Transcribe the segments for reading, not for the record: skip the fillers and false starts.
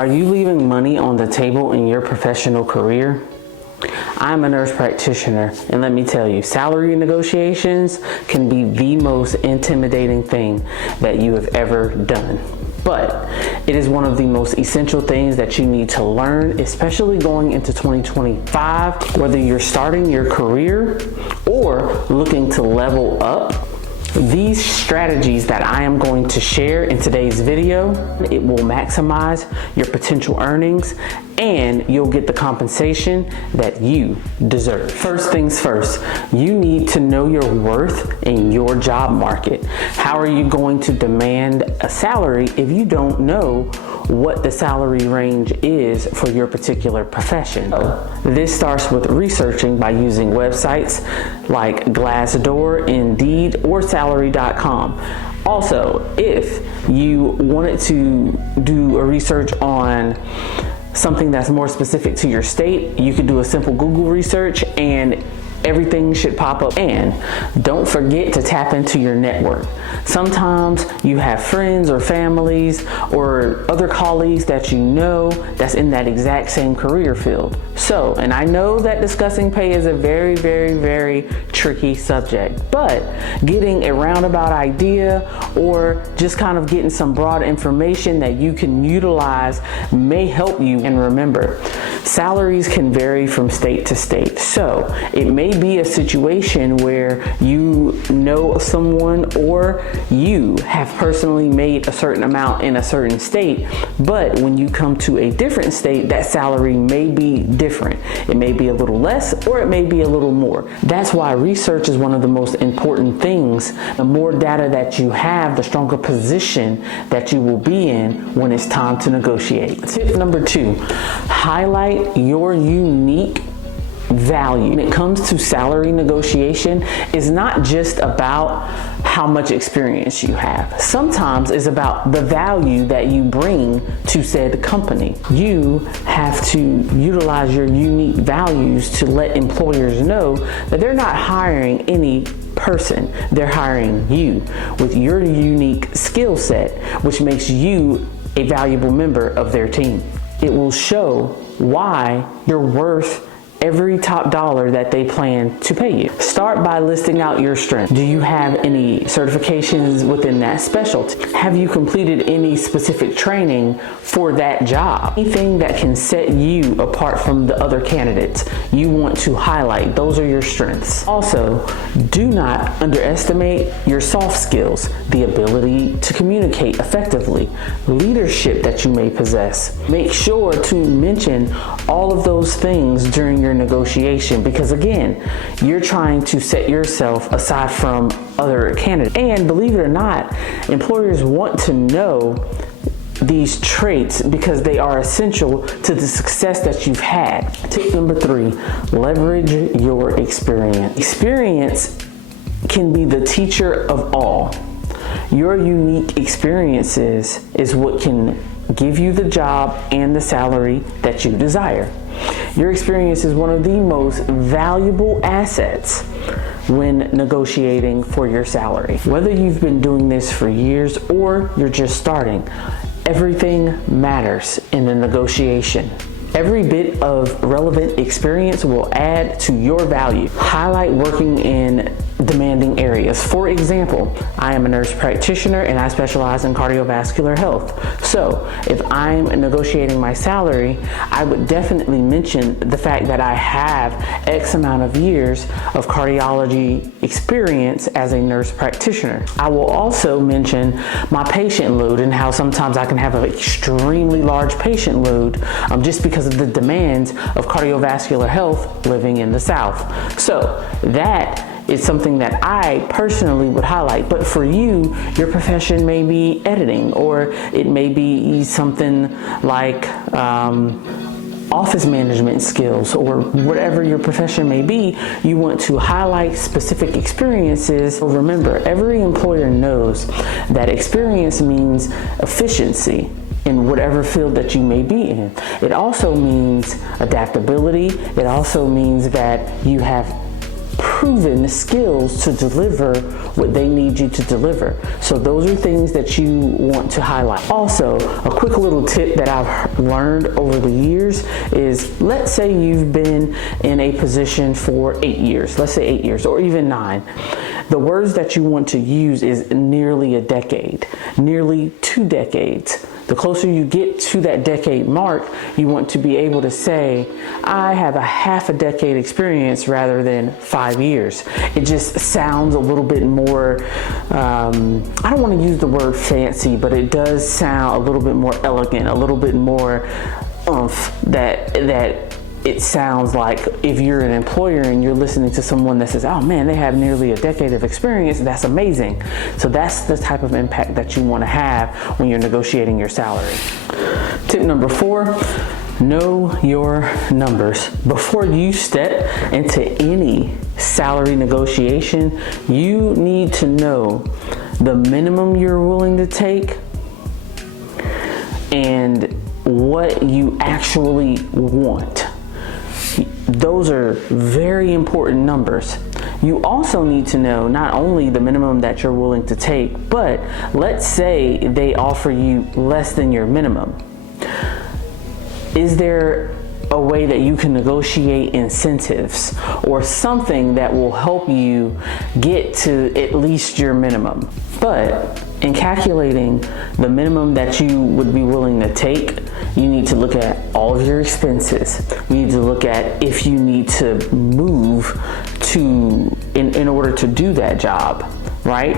Are you leaving money on the table in your professional career? I'm a nurse practitioner, and let me tell you, salary negotiations can be the most intimidating thing that you have ever done. But it is one of the most essential things that you need to learn, especially going into 2025, whether you're starting your career or looking to level up. These strategies that I am going to share in today's video, it will maximize your potential earnings and you'll get the compensation that you deserve. First things first, you need to know your worth in your job market. How are you going to demand a salary if you don't know what the salary range is for your particular profession? This starts with researching by using websites like Glassdoor, Indeed, or Salary.com. Also, if you wanted to do a research on something that's more specific to your state, you could do a simple Google research and everything should pop up. And don't forget to tap into your network. Sometimes you have friends or families or other colleagues that you know that's in that exact same career field. So, and I know that discussing pay is a very, very, very tricky subject, but getting a roundabout idea or just kind of getting some broad information that you can utilize may help you. And remember, salaries can vary from state to state. So it may be a situation where you know someone or you have personally made a certain amount in a certain state, but when you come to a different state, that salary may be different. It may be a little less or it may be a little more. That's why research is one of the most important things. The more data that you have, the stronger position that you will be in when it's time to negotiate. Tip number 2, highlight your unique value. When it comes to salary negotiation, it's not just about how much experience you have. Sometimes it's about the value that you bring to said company. You have to utilize your unique values to let employers know that they're not hiring any person, they're hiring you with your unique skill set, which makes you a valuable member of their team. It will show why you're worth every top dollar that they plan to pay you. Start by listing out your strengths. Do you have any certifications within that specialty? Have you completed any specific training for that job? Anything that can set you apart from the other candidates, you want to highlight. Those are your strengths. Also, do not underestimate your soft skills, the ability to communicate effectively, leadership that you may possess. Make sure to mention all of those things during your negotiation, because again, you're trying to set yourself aside from other candidates. And believe it or not, employers want to know these traits because they are essential to the success that you've had. Tip number 3, leverage your experience. Experience can be the teacher of all. Your unique experiences is what can give you the job and the salary that you desire. Your experience is one of the most valuable assets when negotiating for your salary. Whether you've been doing this for years or you're just starting, everything matters in the negotiation. Every bit of relevant experience will add to your value. Highlight working in demanding areas. For example, I am a nurse practitioner and I specialize in cardiovascular health. So if I'm negotiating my salary, I would definitely mention the fact that I have X amount of years of cardiology experience as a nurse practitioner. I will also mention my patient load and how sometimes I can have an extremely large patient load just because of the demands of cardiovascular health living in the South. So that is something that I personally would highlight. But for you, your profession may be editing, or it may be something like office management skills, or whatever your profession may be. You want to highlight specific experiences. Remember, every employer knows that experience means efficiency in whatever field that you may be in. It also means adaptability. It also means that you have proven skills to deliver what they need you to deliver. So those are things that you want to highlight. Also, a quick little tip that I've learned over the years is, let's say you've been in a position for 8 years, let's say 8 years, or even 9. The words that you want to use is nearly a decade, nearly 2 decades. The closer you get to that decade mark, you want to be able to say, I have a half a decade experience rather than 5 years. It just sounds a little bit more, I don't want to use the word fancy, but it does sound a little bit more elegant, a little bit more oomph, that it sounds like if you're an employer and you're listening to someone that says, oh man, they have nearly a decade of experience, that's amazing. So that's the type of impact that you want to have when you're negotiating your salary. Tip number 4, know your numbers. Before you step into any salary negotiation, you need to know the minimum you're willing to take and what you actually want. Those are very important numbers. You also need to know not only the minimum that you're willing to take, but let's say they offer you less than your minimum. Is there a way that you can negotiate incentives or something that will help you get to at least your minimum? But in calculating the minimum that you would be willing to take, you need to look at all of your expenses. You need to look at if you need to move in order to do that job, right?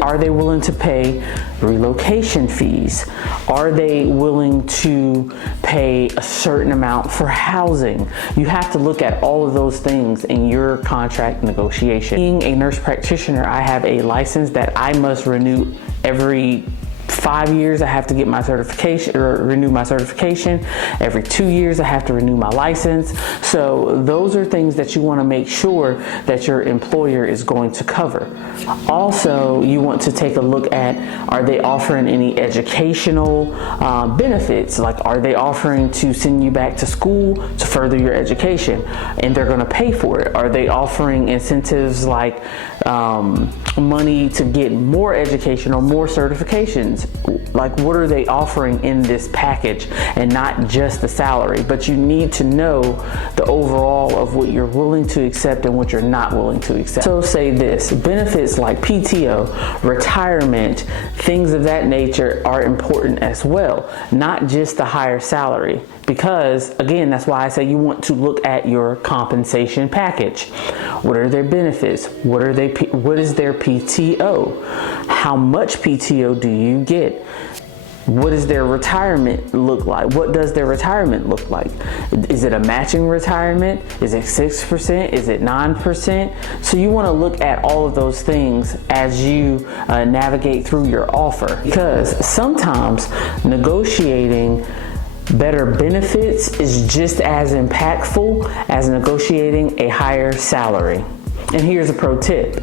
Are they willing to pay relocation fees? Are they willing to pay a certain amount for housing? You have to look at all of those things in your contract negotiation. Being a nurse practitioner, I have a license that I must renew every 5 years. I have to get my certification or renew my certification. Every 2 years I have to renew my license. So those are things that you want to make sure that your employer is going to cover. Also, you want to take a look at, are they offering any educational benefits? Like, are they offering to send you back to school to further your education and they're going to pay for it? Are they offering incentives like money to get more education or more certifications? Like, what are they offering in this package, and not just the salary? But you need to know the overall of what you're willing to accept and what you're not willing to accept. So say this, benefits like PTO, retirement, things of that nature are important as well, not just the higher salary. Because again, that's why I say you want to look at your compensation package. What are their benefits? What is their PTO? How much PTO do you get? What does their retirement look like? What does their retirement look like? Is it a matching retirement? Is it 6%? Is it 9%? So you want to look at all of those things as you navigate through your offer, because sometimes negotiating better benefits is just as impactful as negotiating a higher salary. And here's a pro tip.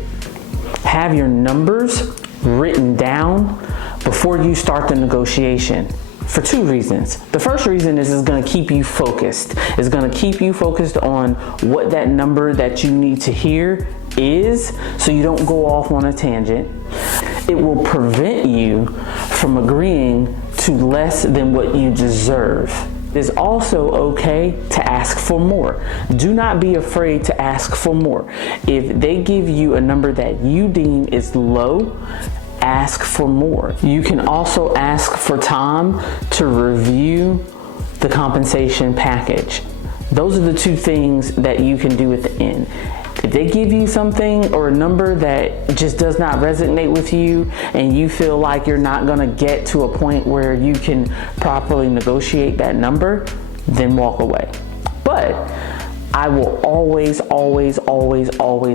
Have your numbers written down before you start the negotiation, for 2 reasons. The first reason is it's going to keep you focused. It's going to keep you focused on what that number that you need to hear is, so you don't go off on a tangent. It will prevent you from agreeing to less than what you deserve. It is also okay to ask for more. Do not be afraid to ask for more. If they give you a number that you deem is low, ask for more. You can also ask for time to review the compensation package. Those are the 2 things that you can do at the end. If they give you something or a number that just does not resonate with you and you feel like you're not going to get to a point where you can properly negotiate that number, then walk away. But I will always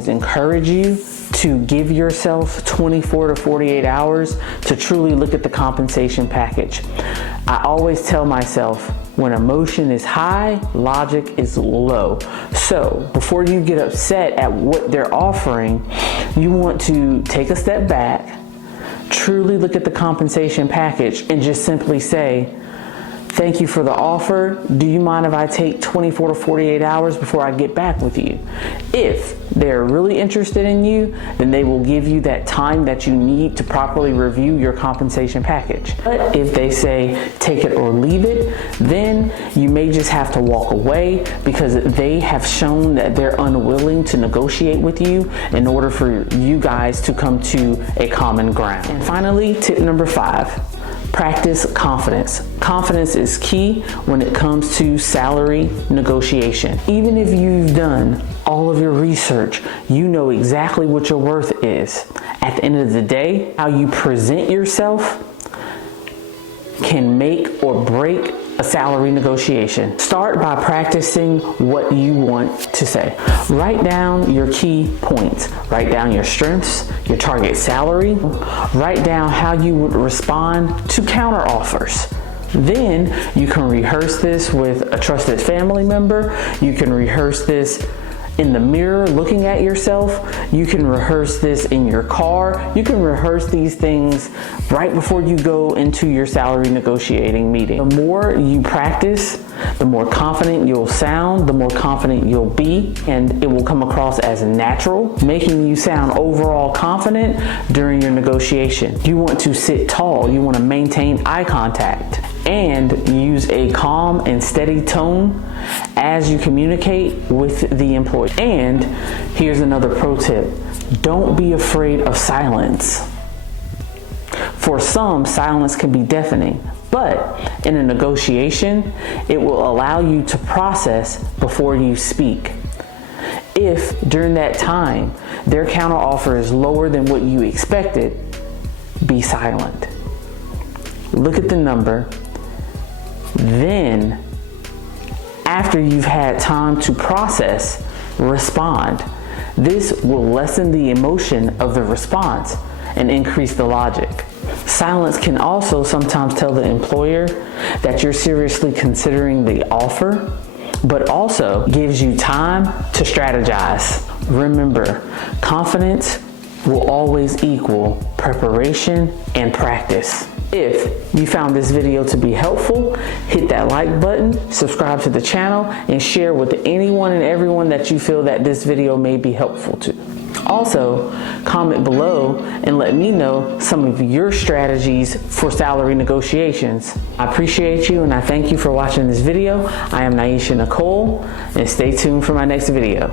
encourage you to give yourself 24 to 48 hours to truly look at the compensation package. I always tell myself, when emotion is high, logic is low. So before you get upset at what they're offering, you want to take a step back, truly look at the compensation package, and just simply say, Thank you for the offer. Do you mind if I take 24 to 48 hours before I get back with you? If they're really interested in you, then they will give you that time that you need to properly review your compensation package. But if they say take it or leave it, then you may just have to walk away because they have shown that they're unwilling to negotiate with you in order for you guys to come to a common ground. And finally, tip number 5. Practice confidence. Confidence is key when it comes to salary negotiation. Even if you've done all of your research, you know exactly what your worth is. At the end of the day, how you present yourself can make or break a salary negotiation. Start by practicing what you want to say. Write down your key points. Write down your strengths, your target salary. Write down how you would respond to counter offers. Then you can rehearse this with a trusted family member. You can rehearse this in the mirror looking at yourself. You can rehearse this in your car. You can rehearse these things right before you go into your salary negotiating meeting. The more you practice, the more confident you'll sound, the more confident you'll be, and it will come across as natural, making you sound overall confident during your negotiation. You want to sit tall. You want to maintain eye contact and use a calm and steady tone as you communicate with the employee. And here's another pro tip. Don't be afraid of silence. For some, silence can be deafening, but in a negotiation, it will allow you to process before you speak. If during that time, their counteroffer is lower than what you expected, be silent. Look at the number. Then, after you've had time to process, respond. This will lessen the emotion of the response and increase the logic. Silence can also sometimes tell the employer that you're seriously considering the offer, but also gives you time to strategize. Remember, confidence will always equal preparation and practice. If you found this video to be helpful, hit that like button, subscribe to the channel, and share with anyone and everyone that you feel that this video may be helpful to. Also, comment below and let me know some of your strategies for salary negotiations. I appreciate you and I thank you for watching this video. I am Naisha Nicole, and stay tuned for my next video.